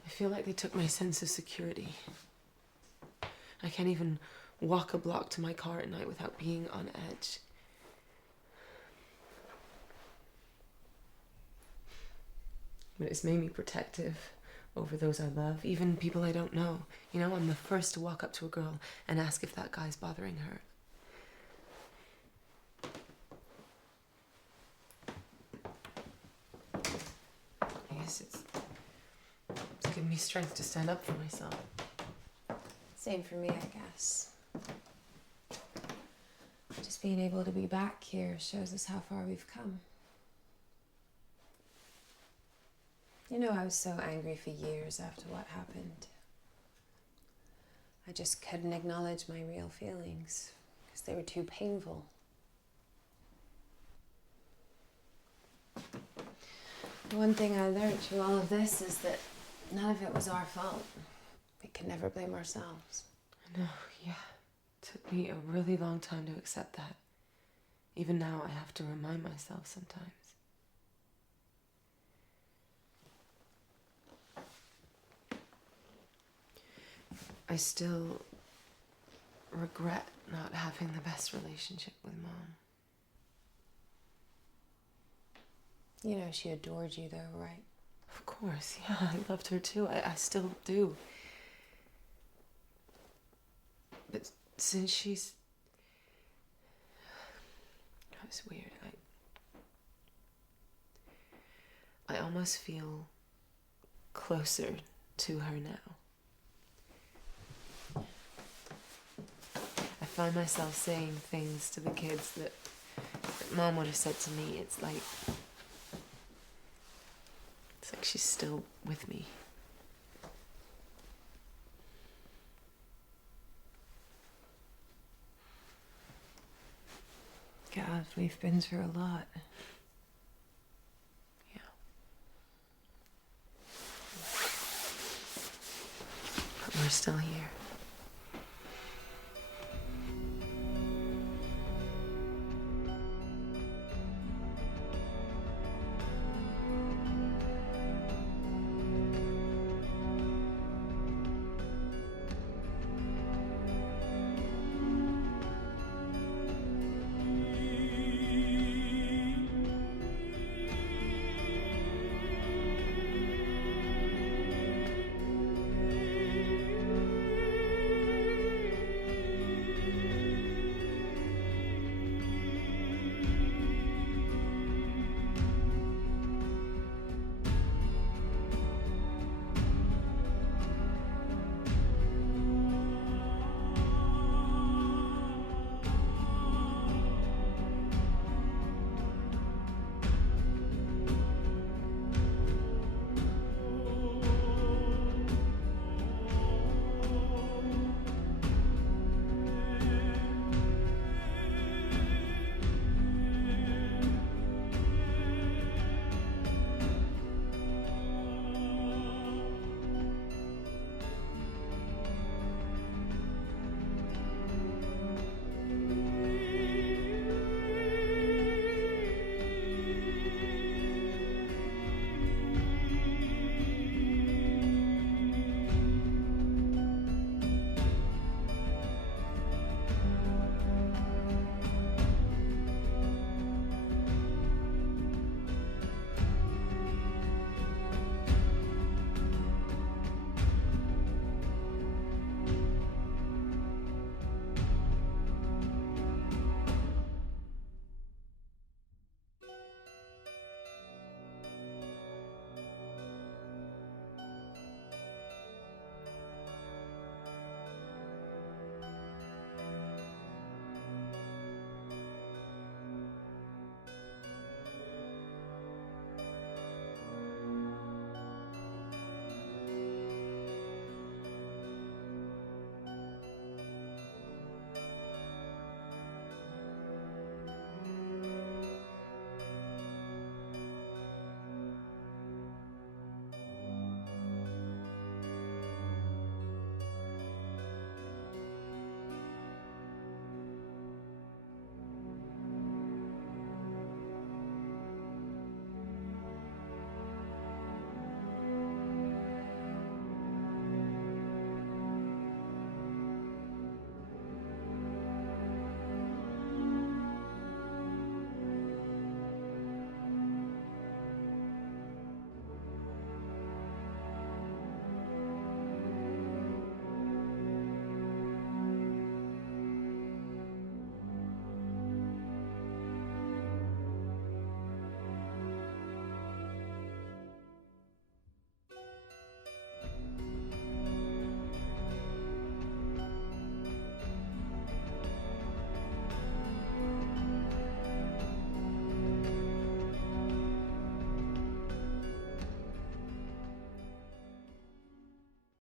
I feel like they took my sense of security. I can't even walk a block to my car at night without being on edge. But it's made me protective over those I love, even people I don't know. You know, I'm the first to walk up to a girl and ask if that guy's bothering her. I guess it's given me strength to stand up for myself. Same for me, I guess. Just being able to be back here shows us how far we've come. You know, I was so angry for years after what happened. I just couldn't acknowledge my real feelings because they were too painful. The one thing I learned through all of this is that none of it was our fault. We can never blame ourselves. I know, yeah. It took me a really long time to accept that. Even now, I have to remind myself sometimes. I still regret not having the best relationship with Mom. You know, she adored you though, right? Of course, yeah, I loved her too. I still do. But since she's... It's weird. I almost feel closer to her now. I find myself saying things to the kids that Mom would have said to me. It's like she's still with me. God, we've been through a lot. Yeah. But we're still here.